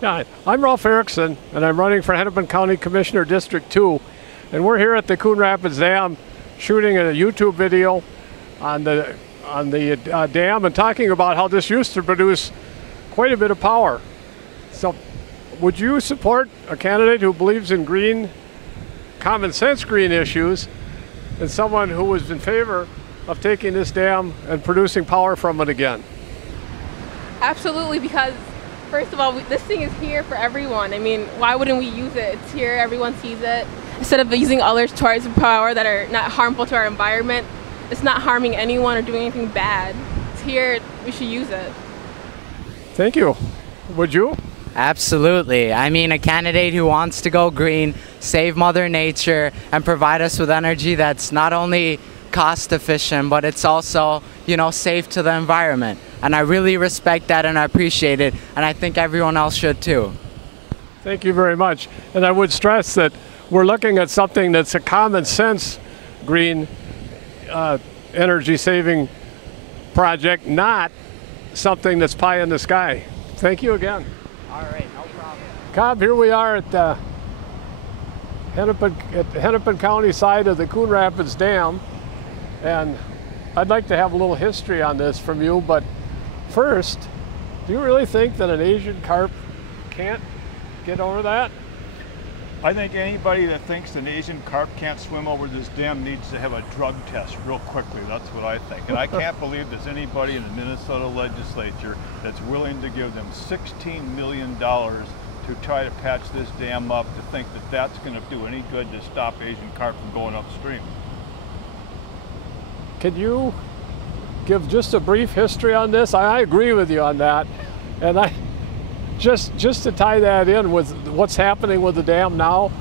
Yeah, I'm Rolf Erickson, and I'm running for Hennepin County Commissioner District 2. And we're here at the Coon Rapids Dam shooting a YouTube video on the dam and talking about how this used to produce quite a bit of power. So would you support a candidate who believes in green, common sense green issues, and someone who was in favor of taking this dam and producing power from it again? Absolutely, because first of all, this thing is here for everyone. I mean, why wouldn't we use it? It's here, everyone sees it. Instead of using other sources of power that are not harmful to our environment, it's not harming anyone or doing anything bad. It's here, we should use it. Thank you. Would you? Absolutely. I mean, a candidate who wants to go green, save Mother Nature, and provide us with energy that's not only cost efficient, but it's also, safe to the environment. And I really respect that and I appreciate it, and I think everyone else should too. Thank you very much. And I would stress that we're looking at something that's a common sense green energy saving project, not something that's pie in the sky. Thank you again. All right, no problem. Cobb, here we are at the Hennepin County side of the Coon Rapids Dam, and I'd like to have a little history on this from you, but first, do you really think that an Asian carp can't get over that? I think anybody that thinks an Asian carp can't swim over this dam needs to have a drug test real quickly. That's what I think. And I can't believe there's anybody in the Minnesota legislature that's willing to give them $16 million to try to patch this dam up, to think that that's going to do any good to stop Asian carp from going upstream. Can you give just a brief history on this? I agree with you on that. And just to tie that in with what's happening with the dam now.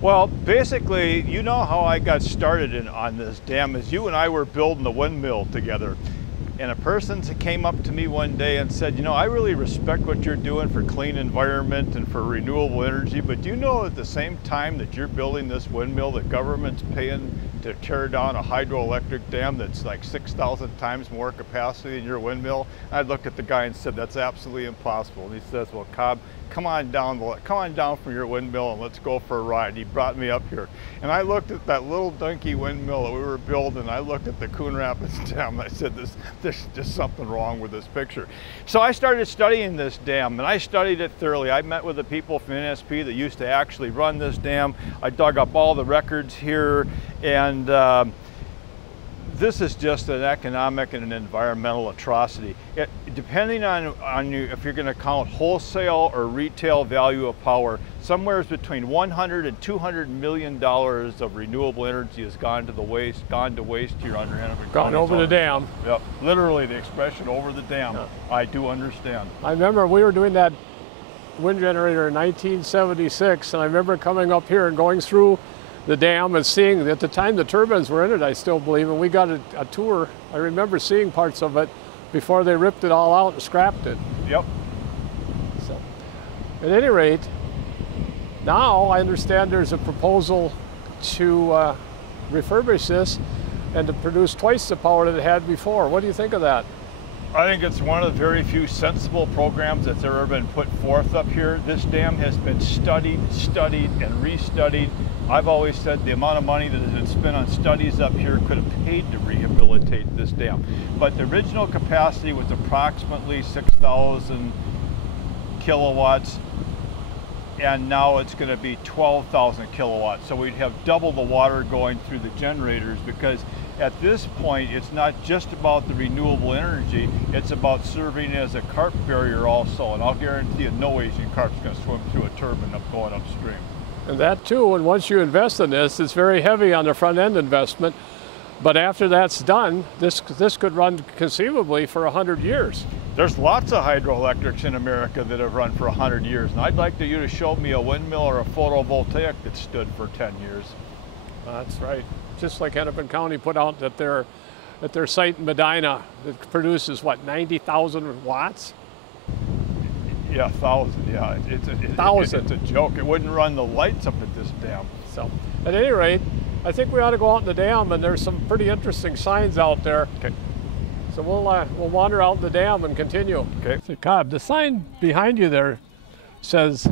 Well, basically, you know how I got started on this dam is you and I were building the windmill together. And a person came up to me one day and said, I really respect what you're doing for clean environment and for renewable energy, but do you know at the same time that you're building this windmill, the government's paying to tear down a hydroelectric dam that's like 6,000 times more capacity than your windmill? And I looked at the guy and said, that's absolutely impossible. And he says, well, Cobb, come on down from your windmill and let's go for a ride. He brought me up here. And I looked at that little dinky windmill that we were building. I looked at the Coon Rapids Dam and I said, there's just something wrong with this picture. So I started studying this dam, and I studied it thoroughly. I met with the people from NSP that used to actually run this dam. I dug up all the records here, and this is just an economic and an environmental atrocity. Depending on you, if you're going to count wholesale or retail value of power, somewhere between $100 and $200 million of renewable energy has gone to waste here under Hennepin County. Gone over the dam. Yep, literally the expression over the dam. Yeah. I do understand. I remember we were doing that wind generator in 1976, and I remember coming up here and going through the dam and seeing, at the time the turbines were in it, I still believe, and we got a tour. I remember seeing parts of it before they ripped it all out and scrapped it. Yep. So, at any rate, now I understand there's a proposal to refurbish this and to produce twice the power that it had before. What do you think of that? I think it's one of the very few sensible programs that's ever been put forth up here. This dam has been studied, and restudied. I've always said the amount of money that has been spent on studies up here could have paid to rehabilitate this dam. But the original capacity was approximately 6,000 kilowatts, and now it's going to be 12,000 kilowatts. So we'd have double the water going through the generators, because at this point, it's not just about the renewable energy, it's about serving as a carp barrier also. And I'll guarantee you no Asian carp's going to swim through a turbine going upstream. And that too, and once you invest in this, it's very heavy on the front end investment. But after that's done, this could run conceivably for 100 years. There's lots of hydroelectrics in America that have run for 100 years. And I'd like you to show me a windmill or a photovoltaic that stood for 10 years. That's right. Just like Hennepin County put out at their site in Medina that produces, what, 90,000 watts? Yeah, 1,000, yeah. It's a joke. It wouldn't run the lights up at this dam. So, at any rate, I think we ought to go out in the dam, and there's some pretty interesting signs out there. Okay. So we'll wander out the dam and continue. Okay. So Cobb, the sign behind you there says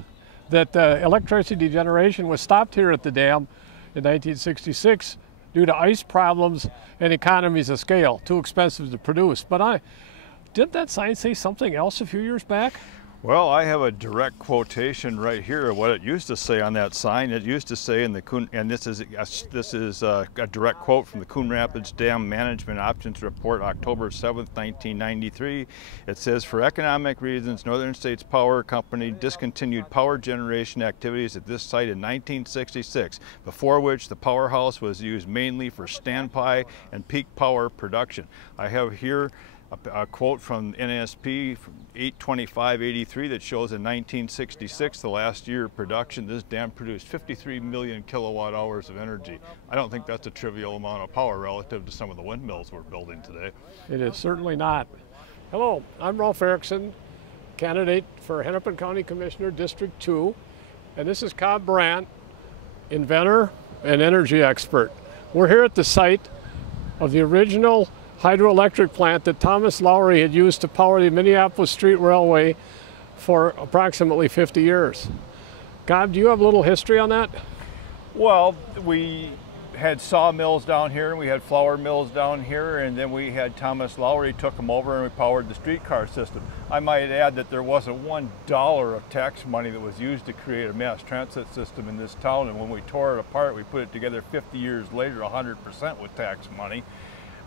that electricity generation was stopped here at the dam in 1966 due to ice problems and economies of scale, too expensive to produce. But didn't that sign say something else a few years back? Well, I have a direct quotation right here of what it used to say on that sign. It used to say in the Coon, and this is a direct quote from the Coon Rapids Dam Management Options Report, October 7th, 1993. It says, for economic reasons, Northern States Power Company discontinued power generation activities at this site in 1966, before which the powerhouse was used mainly for standby and peak power production. I have here a quote from NSP from 8/25/83 that shows in 1966, the last year of production, this dam produced 53 million kilowatt hours of energy. I don't think that's a trivial amount of power relative to some of the windmills we're building today. It is certainly not. Hello, I'm Rolf Erickson, candidate for Hennepin County Commissioner, District 2, and this is Cobb Burandt, inventor and energy expert. We're here at the site of the original hydroelectric plant that Thomas Lowry had used to power the Minneapolis Street Railway for approximately 50 years. Cobb, do you have a little history on that? Well, we had sawmills down here, and we had flour mills down here, and then we had Thomas Lowry took them over and we powered the streetcar system. I might add that there wasn't $1 of tax money that was used to create a mass transit system in this town, and when we tore it apart, we put it together 50 years later, 100% with tax money.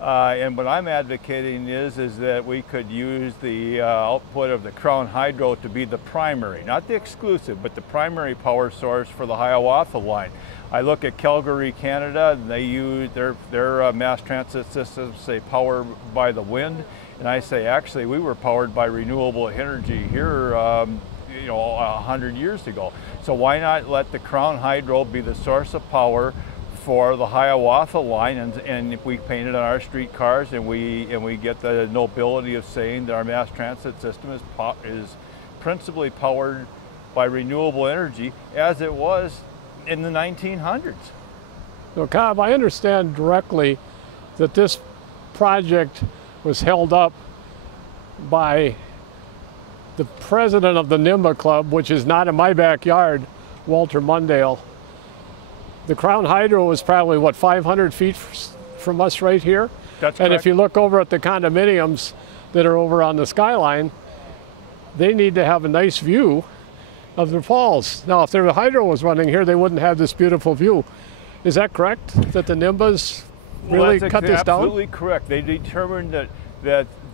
And what I'm advocating is that we could use the output of the Crown Hydro to be the primary, not the exclusive, but the primary power source for the Hiawatha line. I look at Calgary, Canada, and they use their mass transit systems, say power by the wind, and I say actually we were powered by renewable energy here 100 years ago. So why not let the Crown Hydro be the source of power for the Hiawatha line, and if we paint it on our streetcars and we get the nobility of saying that our mass transit system is principally powered by renewable energy as it was in the 1900s. So Cobb, I understand directly that this project was held up by the president of the NIMBA Club, which is not in my backyard, Walter Mundale. The Crown Hydro is probably, what, 500 feet from us right here? That's correct. And if you look over at the condominiums that are over on the skyline, they need to have a nice view of the falls. Now, if the hydro was running here, they wouldn't have this beautiful view. Is that correct, that the NIMBAs really cut this down? Absolutely correct. They determined that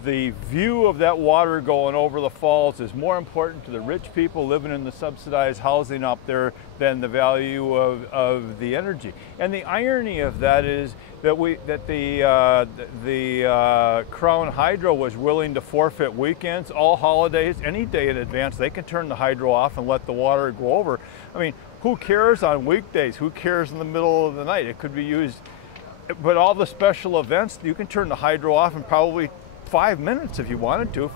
the view of that water going over the falls is more important to the rich people living in the subsidized housing up there than the value of the energy. And the irony of that is that the Crown Hydro was willing to forfeit weekends, all holidays, any day in advance. They can turn the hydro off and let the water go over. I mean, who cares on weekdays? Who cares in the middle of the night? It could be used, but all the special events, you can turn the hydro off in probably 5 minutes if you wanted to.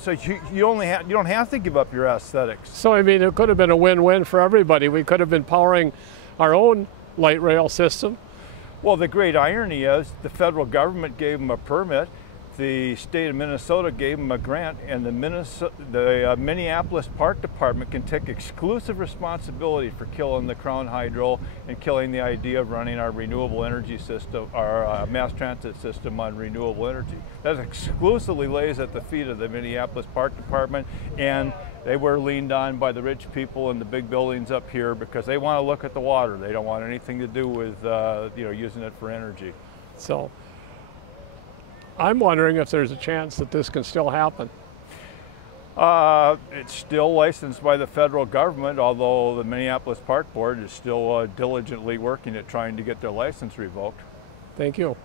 So you don't have to give up your aesthetics. So I mean, it could have been a win-win for everybody. We could have been powering our own light rail system. Well, the great irony is the federal government gave them a permit, the state of Minnesota gave them a grant, and the Minneapolis Park Department can take exclusive responsibility for killing the Crown Hydro and killing the idea of running our renewable energy system, our mass transit system on renewable energy. That exclusively lays at the feet of the Minneapolis Park Department, and they were leaned on by the rich people in the big buildings up here because they want to look at the water. They don't want anything to do with using it for energy. So I'm wondering if there's a chance that this can still happen. It's still licensed by the federal government, although the Minneapolis Park Board is still diligently working at trying to get their license revoked. Thank you.